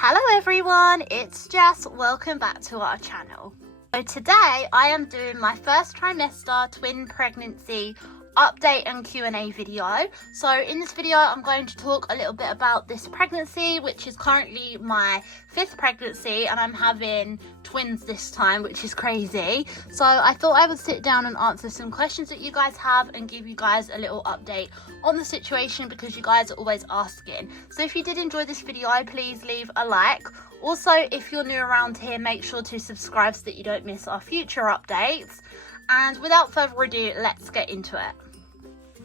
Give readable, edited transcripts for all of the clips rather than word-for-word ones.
Hello everyone, it's Jess. Welcome back to our channel. So today I am doing my first trimester twin pregnancy update and Q&A video. So in this video I'm going to talk a little bit about this pregnancy, which is currently my 5th pregnancy, and I'm having twins this time, which is crazy. So I thought I would sit down and answer some questions that you guys have and give you guys a little update on the situation, because you guys are always asking. So if you did enjoy this video, please leave a like. Also, if you're new around here, make sure to subscribe so that you don't miss our future updates. And without further ado, let's get into it.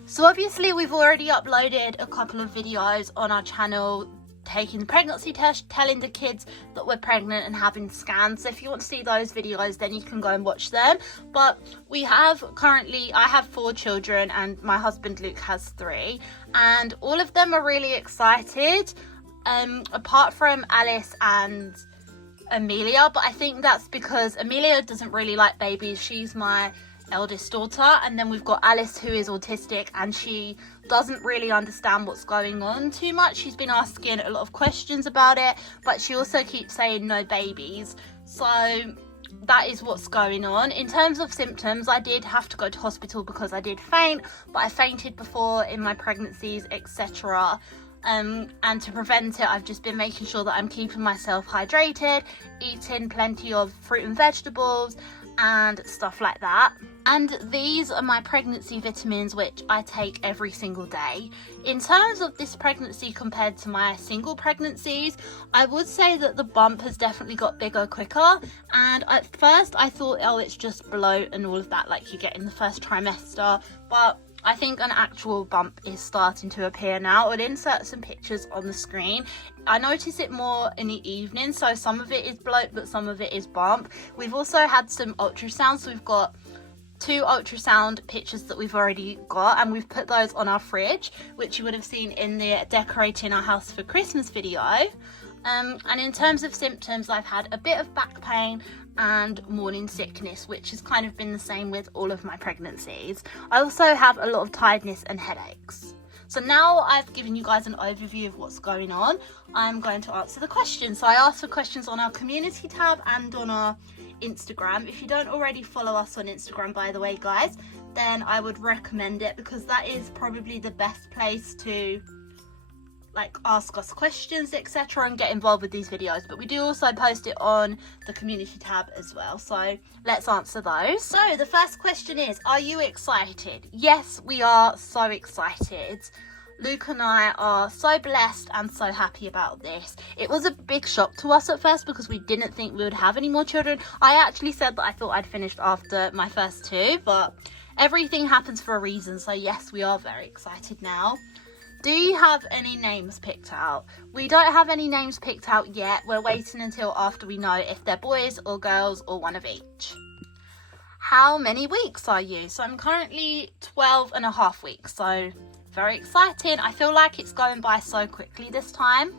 So obviously we've already uploaded a couple of videos on our channel taking the pregnancy test, telling the kids that we're pregnant and having scans. So if you want to see those videos, then you can go and watch them. But I have 4 children and my husband Luke has 3, and all of them are really excited, apart from Alice and Amelia. But I think that's because Amelia doesn't really like babies. She's my eldest daughter, and then we've got Alice, who is autistic, and she doesn't really understand what's going on too much. She's been asking a lot of questions about it, but she also keeps saying no babies. So that is what's going on. In terms of symptoms, I did have to go to hospital because I did faint, but I fainted before in my pregnancies, etc. And to prevent it, I've just been making sure that I'm keeping myself hydrated, eating plenty of fruit and vegetables and stuff like that. And these are my pregnancy vitamins, which I take every single day. In terms of this pregnancy compared to my single pregnancies, I would say that the bump has definitely got bigger quicker. And at first I thought, oh, it's just bloat and all of that like you get in the first trimester, but I think an actual bump is starting to appear now. I'll insert some pictures on the screen. I notice it more in the evening, so some of it is bloat but some of it is bump. We've also had some ultrasounds, so we've got 2 ultrasound pictures that we've already got, and we've put those on our fridge, which you would have seen in the decorating our house for Christmas video. And in terms of symptoms, I've had a bit of back pain and morning sickness, which has kind of been the same with all of my pregnancies. I also have a lot of tiredness and headaches. So now I've given you guys an overview of what's going on, I'm going to answer the questions. So I asked for questions on our community tab and on our Instagram. If you don't already follow us on Instagram, by the way, guys, then I would recommend it, because that is probably the best place to ask us questions, etc., and get involved with these videos. But we do also post it on the community tab as well, so let's answer those. So the first question is, are you excited? Yes, we are so excited. Luke and I are so blessed and so happy about this. It was a big shock to us at first because we didn't think we would have any more children. I actually said that I thought I'd finished after my first 2, but everything happens for a reason. So yes, we are very excited now. Do you have any names picked out? We don't have any names picked out yet. We're waiting until after we know if they're boys or girls or one of each. How many weeks are you? So I'm currently 12 and a half weeks, so very exciting. I feel like it's going by so quickly this time.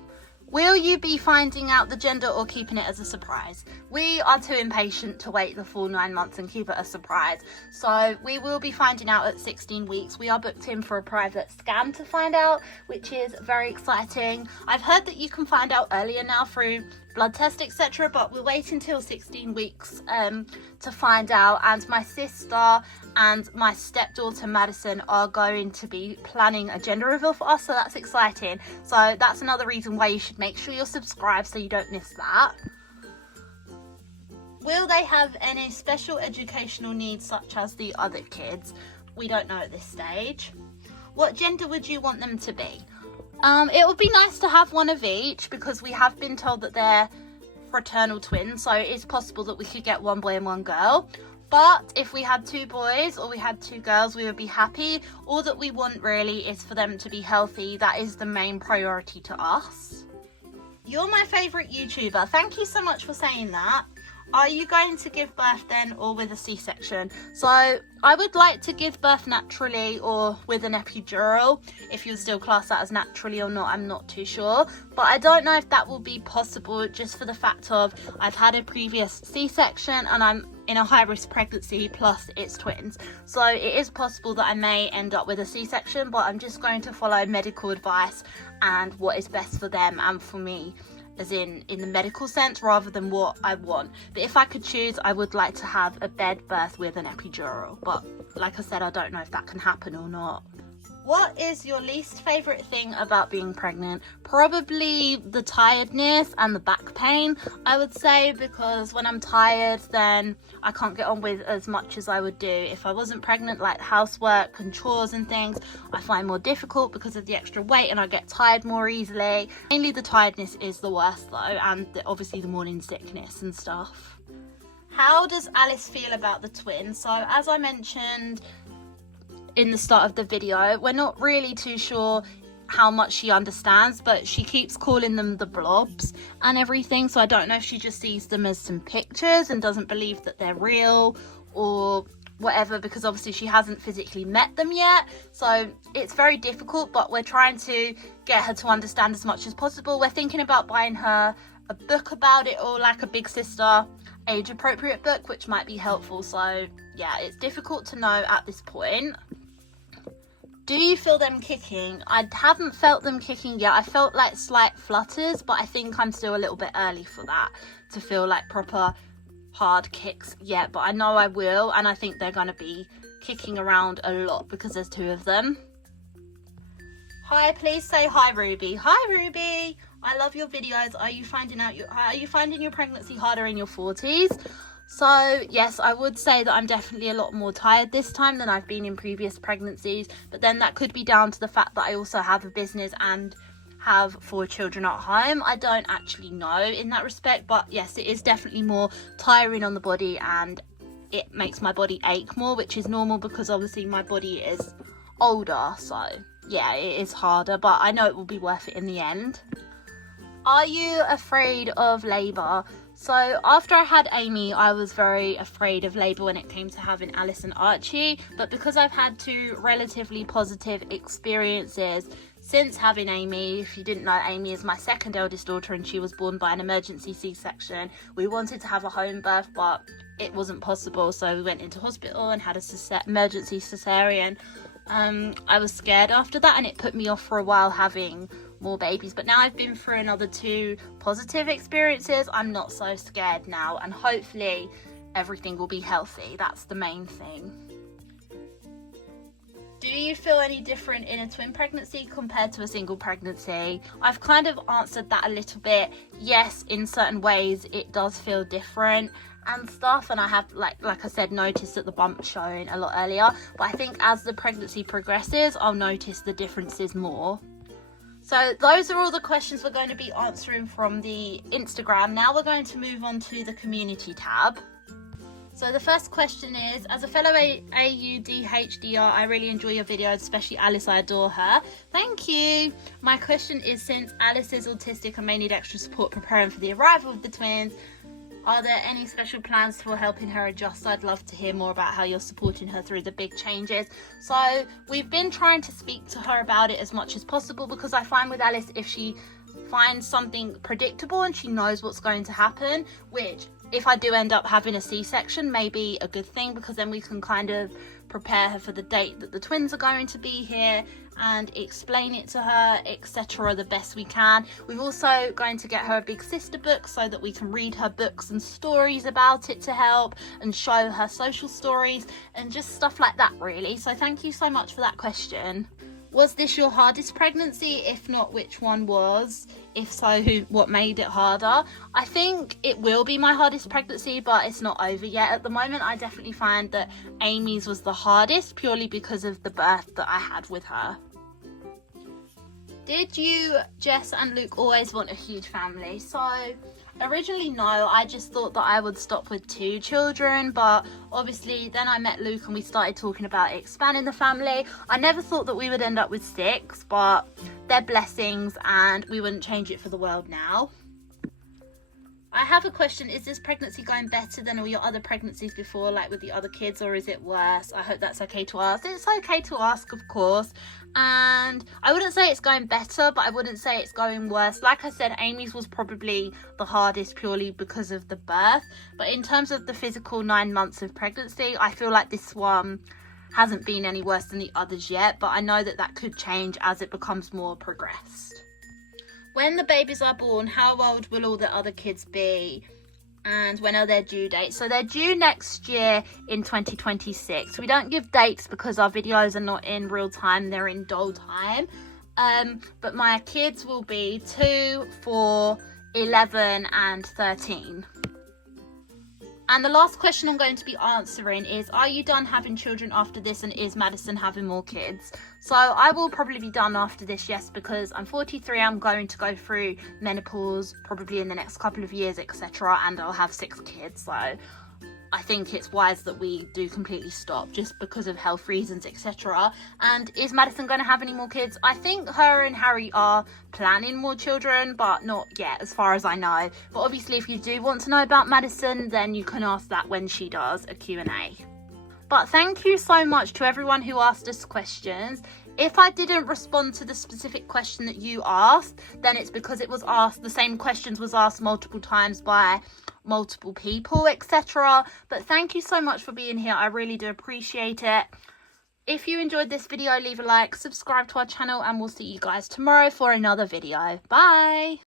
Will you be finding out the gender or keeping it as a surprise? We are too impatient to wait the full 9 months and keep it a surprise. So we will be finding out at 16 weeks. We are booked in for a private scan to find out, which is very exciting. I've heard that you can find out earlier now through blood test, etc., but we'll wait until 16 weeks to find out. And my sister and my stepdaughter Madison are going to be planning a gender reveal for us, so that's exciting. So that's another reason why you should make sure you're subscribed so you don't miss that. Will they have any special educational needs such as the other kids? We don't know at this stage. What gender would you want them to be? It would be nice to have one of each, because we have been told that they're fraternal twins, so it is possible that we could get 1 boy and 1 girl. But if we had 2 boys or we had 2 girls, we would be happy. All that we want really is for them to be healthy. That is the main priority to us. You're my favourite YouTuber. Thank you so much for saying that. Are you going to give birth then, or with a C-section? So I would like to give birth naturally or with an epidural. If you still class that as naturally or not, I'm not too sure. But I don't know if that will be possible, just for the fact of I've had a previous C-section and I'm in a high-risk pregnancy, plus it's twins. So it is possible that I may end up with a C-section, but I'm just going to follow medical advice and what is best for them and for me. as in the medical sense, rather than what I want. But if I could choose, I would like to have a bed birth with an epidural, but like I said, I don't know if that can happen or not. What is your least favourite thing about being pregnant? Probably the tiredness and the back pain, I would say, because when I'm tired, then I can't get on with as much as I would do if I wasn't pregnant, like housework and chores and things. I find more difficult because of the extra weight, and I get tired more easily. Mainly the tiredness is the worst though, and obviously the morning sickness and stuff. How does Alice feel about the twins? So as I mentioned in the start of the video, we're not really too sure how much she understands, but she keeps calling them the blobs and everything, so I don't know if she just sees them as some pictures and doesn't believe that they're real or whatever, because obviously she hasn't physically met them yet, so it's very difficult. But we're trying to get her to understand as much as possible. We're thinking about buying her a book about it, or like a big sister age appropriate book, which might be helpful. So yeah, it's difficult to know at this point. Do you feel them kicking? I haven't felt them kicking yet. I felt like slight flutters, but I think I'm still a little bit early for that to feel like proper hard kicks yet. But I know I will, and I think they're going to be kicking around a lot because there's 2 of them. Hi, please say hi, Ruby. Hi, Ruby. I love your videos. Are you finding your pregnancy harder in your 40s? So yes, I would say that I'm definitely a lot more tired this time than I've been in previous pregnancies, but then that could be down to the fact that I also have a business and have 4 children at home. I don't actually know in that respect, but yes, it is definitely more tiring on the body, and it makes my body ache more, which is normal because obviously my body is older. So yeah, it is harder, but I know it will be worth it in the end. Are you afraid of labour? So after I had Amy, I was very afraid of labour when it came to having Alice and Archie, but because I've had 2 relatively positive experiences since having Amy. If you didn't know, Amy is my second eldest daughter, and she was born by an emergency C-section. We wanted to have a home birth, but it wasn't possible, so we went into hospital and had a emergency cesarean. I was scared after that, and it put me off for a while having more babies, but now I've been through another 2 positive experiences. I'm not so scared now, and hopefully everything will be healthy. That's the main thing. Do you feel any different in a twin pregnancy compared to a single pregnancy? I've kind of answered that a little bit. Yes, in certain ways it does feel different and stuff, and I have like I said, noticed that the bump's showing a lot earlier, but I think as the pregnancy progresses I'll notice the differences more. So those are all the questions we're going to be answering from the Instagram. Now we're going to move on to the community tab. So the first question is, as a fellow AUDHDR, I really enjoy your videos, especially Alice, I adore her. Thank you. My question is, since Alice is autistic and may need extra support preparing for the arrival of the twins, are there any special plans for helping her adjust? I'd love to hear more about how you're supporting her through the big changes. So we've been trying to speak to her about it as much as possible, because I find with Alice, if she finds something predictable and she knows what's going to happen, which if I do end up having a C-section may be a good thing, because then we can kind of prepare her for the date that the twins are going to be here and explain it to her, etc., the best we can. We're also going to get her a big sister book so that we can read her books and stories about it to help, and show her social stories and just stuff like that, really. So thank you so much for that question. Was this your hardest pregnancy? If not, which one was? If so, what made it harder? I think it will be my hardest pregnancy, but it's not over yet. At the moment, I definitely find that Amy's was the hardest, purely because of the birth that I had with her. Did you, Jess and Luke, always want a huge family? So originally, no, I just thought that I would stop with 2 children, but obviously then I met Luke and we started talking about expanding the family. I never thought that we would end up with 6, but they're blessings and we wouldn't change it for the world now. I have a question. Is this pregnancy going better than all your other pregnancies before, like with the other kids, or is it worse? I hope that's okay to ask. It's okay to ask, of course. And I wouldn't say it's going better, but I wouldn't say it's going worse. Like I said, Amy's was probably the hardest purely because of the birth. But in terms of the physical 9 months of pregnancy, I feel like this one hasn't been any worse than the others yet. But I know that that could change as it becomes more progressed. When the babies are born, how old will all the other kids be? And when are their due dates? So they're due next year in 2026. We don't give dates because our videos are not in real time, they're in doll time. But my kids will be 2, 4, 11 and 13. And the last question I'm going to be answering is, are you done having children after this, and is Madison having more kids? So I will probably be done after this, yes, because I'm 43, I'm going to go through menopause probably in the next couple of years, etc. And I'll have 6 kids, so I think it's wise that we do completely stop just because of health reasons, etc. And is Madison going to have any more kids? I think her and Harry are planning more children, but not yet as far as I know. But obviously if you do want to know about Madison, then you can ask that when she does a Q&A. But thank you so much to everyone who asked us questions. If I didn't respond to the specific question that you asked, then it's because it was asked, the same questions was asked multiple times by multiple people, etc. But thank you so much for being here. I really do appreciate it. If you enjoyed this video, leave a like, subscribe to our channel, and we'll see you guys tomorrow for another video. Bye.